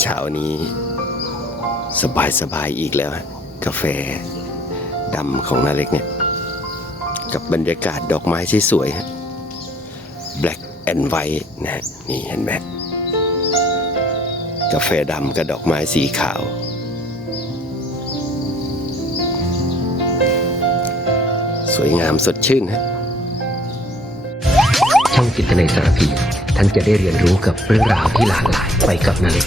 เช้านี้ สบายสบายอีกแล้วฮะกาแฟดำของนาเล็กเนี่ย กับบรรยากาศดอกไม้สวยๆฮะ black and white นะฮะนี่เห็นไหมกาแฟดำกับดอกไม้สีขาว สวยงามสดชื่นฮะช่องจิตในสารพีท่านจะได้เรียนรู้กับเรื่องราวที่หลากหลายไปกับนาเล็ก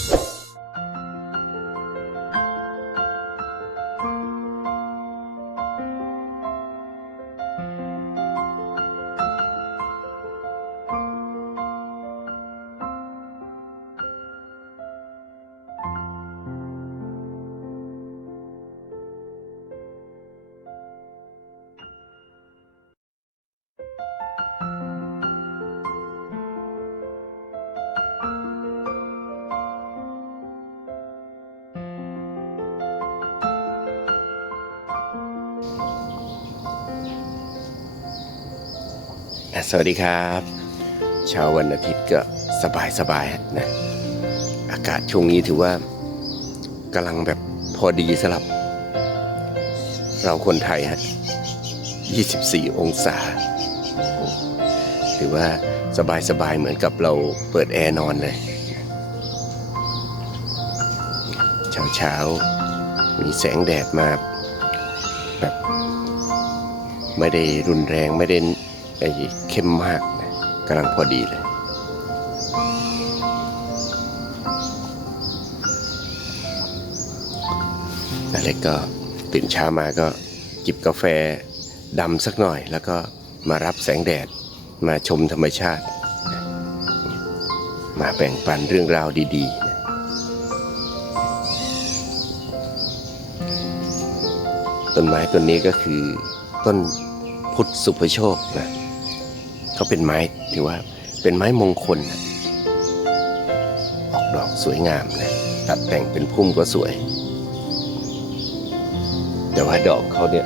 สวัสดีครับเช้าวันอาทิตย์ก็สบายสบายๆนะอากาศช่วงนี้ถือว่ากำลังแบบพอดีสำหรับ เราคนไทยฮะ 24 องศา ถือว่าสบายสบายๆเหมือนกับเราเปิดแอร์นอนเลย เช้าเช้าๆมีแสงแดดมาแบบไม่ได้รุนแรงไม่ได้ ไอ้เข้มมากนะกำลังพอดีเลย นาเล็กก็ตื่นเช้ามาก็จิบกาแฟดำสักหน่อย แล้วก็มารับแสงแดดมาชมธรรมชาติ มาแบ่งปันเรื่องราวดีๆนะต้นไม้ต้นนี้ก็คือต้นพุทธสุภโชคนะ เขาเป็นไม้ถือว่าเป็นไม้มงคลนะออกดอกสวยงามนะตัดแต่งเป็นพุ่มก็สวย แต่ว่าดอกเขาเนี่ย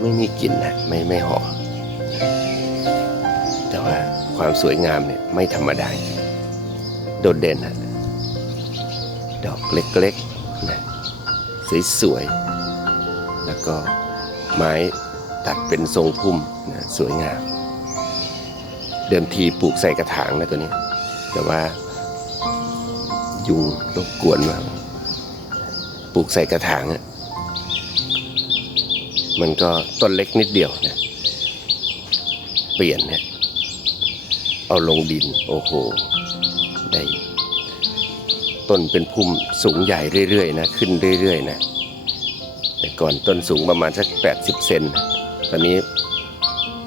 ไม่มีกลิ่นนะไม่ไม่หอมแต่ว่าความสวยงามเนี่ยไม่ธรรมดาโดดเด่นนะดอกเล็กๆนะสวยๆแล้วก็ไม้ตัดเป็นทรงพุ่มนะสวยงาม เดิมทีปลูกใส่กระถางนะตัวนี้ แต่ว่ายุงรบกวนมากปลูกใส่กระถางอะมันก็ต้นเล็กนิดเดียวนะเปลี่ยนเนี่ยเอาลงดินโอ้โห ได้ ต้นเป็นพุ่มสูงใหญ่เรื่อยๆนะขึ้นเรื่อยๆนะแต่ก่อนต้นสูงประมาณสัก 80 เซนนะตอนนี้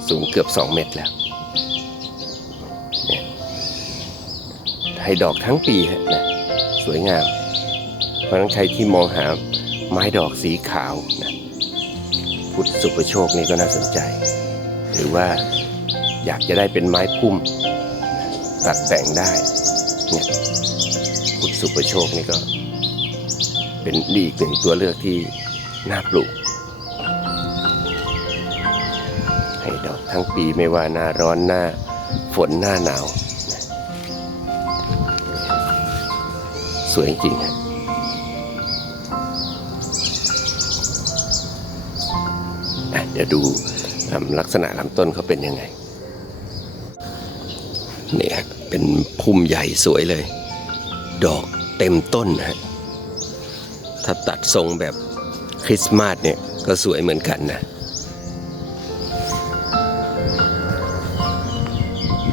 สูงเกือบ 2 เมตรแล้ว ให้ดอกทั้งปีฮะนะสวยงาม เพราะนั้นใครที่มองหาไม้ดอกสีขาวนะพุทธสุปโชคนี่ก็น่าสนใจ หรือว่าอยากจะได้เป็นไม้พุ่ม ตัดแต่งได้เนี่ยพุทธสุปโชคนี่ก็ เป็นอีกหนึ่งตัวเลือกที่น่าปลูกให้ดอกทั้งปีไม่ว่าหน้าร้อนหน้าฝนหน้าหนาว วยจริงๆเดี๋ยวดูลักษณะลำต้นเขาเป็นยังไงนี่ฮะเป็นพุ่มใหญ่สวยเลย ดอกเต็มต้นฮะถ้าตัดทรงแบบคริสต์มาสเนี่ยก็สวยเหมือนกันนะ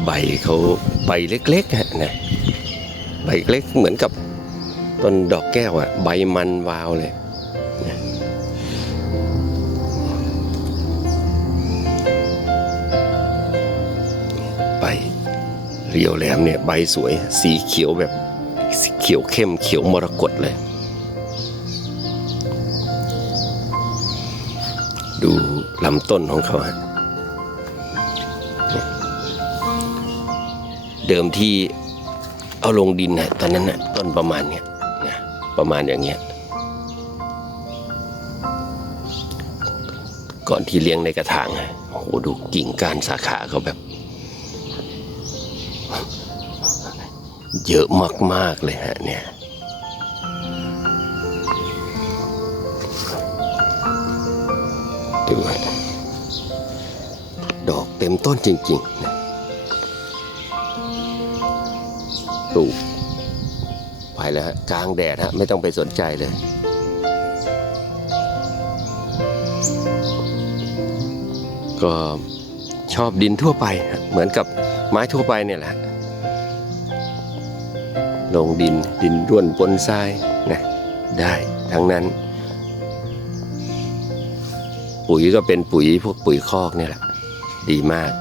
ใบเขาใบเล็กๆฮะนะใบเล็กเหมือนกับ ต้นดอกแก้วอะใบมันวาวเลยใบเรียวแหลมเนี่ยใบสวยสีเขียวแบบสีเขียวเข้มเขียวมรกตเลย ดูลำต้นของเขาฮะเดิมที่เอาลงดินนะตอนนั้นนะต้นประมาณเนี้ย ประมาณอย่างเงี้ยก่อนที่เลี้ยงในกระถางโอ้โหดูกิ่งก้านสาขาเขาแบบ เยอะมาก ๆ เลยฮะเนี่ย ดูฮะดอกเต็มต้นจริงๆนะปลูก แล้วฮะกลางแดดฮะไม่ต้องไปสนใจเลย ก็ชอบดินทั่วไป เหมือนกับไม้ทั่วไปเนี่ยแหละ ลงดินดินร่วนปนทรายนะได้ทั้งนั้น ปุ๋ยก็เป็นปุ๋ยพวกปุ๋ยคอกเนี่ยแหละ ดีมาก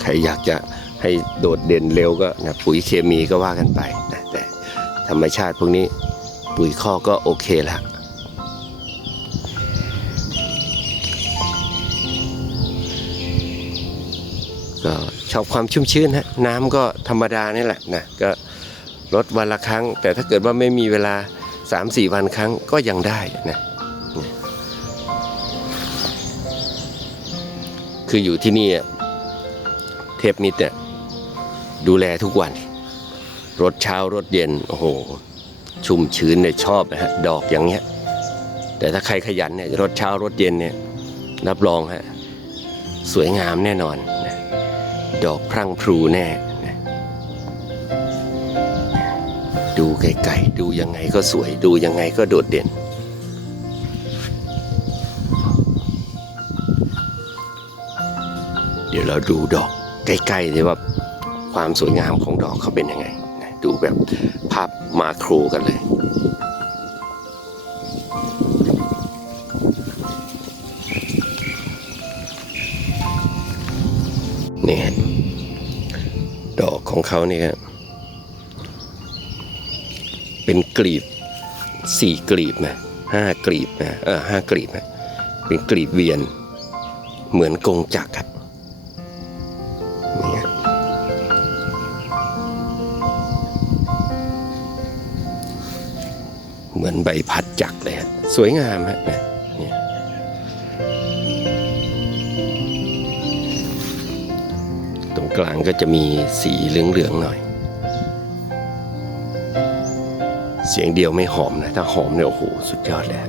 ใครอยากจะ ให้โดดเด่นเร็วก็นะปุ๋ยเคมีก็ว่ากันไปนะแต่ธรรมชาติพวกนี้ปุ๋ยคอก็โอเคละก็ชอบความชุ่มชื้นฮะน้ำก็ธรรมดานี่แหละนะก็ลดวันละครั้ง แต่ถ้าเกิดว่าไม่มีเวลา 3-4 วันครั้งก็ยังได้นะคืออยู่ที่นี่เทพมิตรเนี่ย ดูแลทุกวัน รถเช้ารถเย็น โอ้โห ชุ่มชื้นเนี่ยชอบนะฮะ ดอกอย่างเงี้ย แต่ถ้าใครขยันเนี่ยรถเช้ารถเย็นเนี่ยรับรองฮะ สวยงามแน่นอนนะดอกพรั่งพรูแน่นะดูไกลๆดูยังไงก็สวยดูยังไงก็โดดเด่นเดี๋ยวเราดูดอกใกล้ๆเลยว่า ความสวยงามของดอกเขาเป็นยังไง ดูแบบภาพมาโครกันเลย นี่ดอกของเขาเนี่ยเป็นกลีบสี่กลีบนะห้ากลีบนะเออห้ากลีบนะเป็นกลีบเวียนเหมือนกงจักรครับ มือนใบพัดจักรเลยฮะสวยงามฮะนะเนี่ยตรงกลางก็จะมีสีเหลืองๆหน่อย เสียงเดียวไม่หอมนะ ถ้าหอมเนี่ยโอ้โหสุดยอดเลย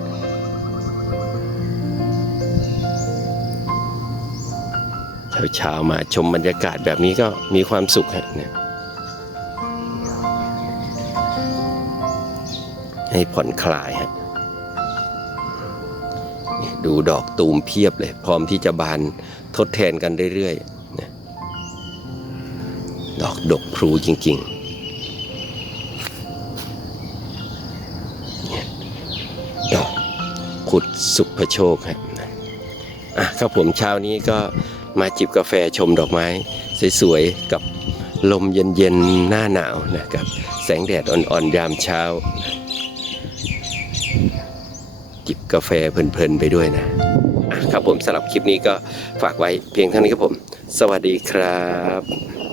เช้าๆมาชมบรรยากาศแบบนี้ก็มีความสุขฮะเนี่ย ให้ผ่อนคลายฮะดูดอกตูมเพียบเลย พร้อมที่จะบานทดแทนกันเรื่อยๆนะดอกดกพลูจริงๆดอกขุดสุภโชคฮะนะอะครับผมเช้านี้ก็มาจิบกาแฟชมดอกไม้ สวยๆ กับลมเย็นๆ หน้าหนาวนะครับ แสงแดดอ่อนๆ ยามเช้า จิบกาแฟเพลินๆไปด้วยนะครับผมสำหรับคลิปนี้ก็ฝากไว้เพียงเท่านี้ครับผม สวัสดีครับ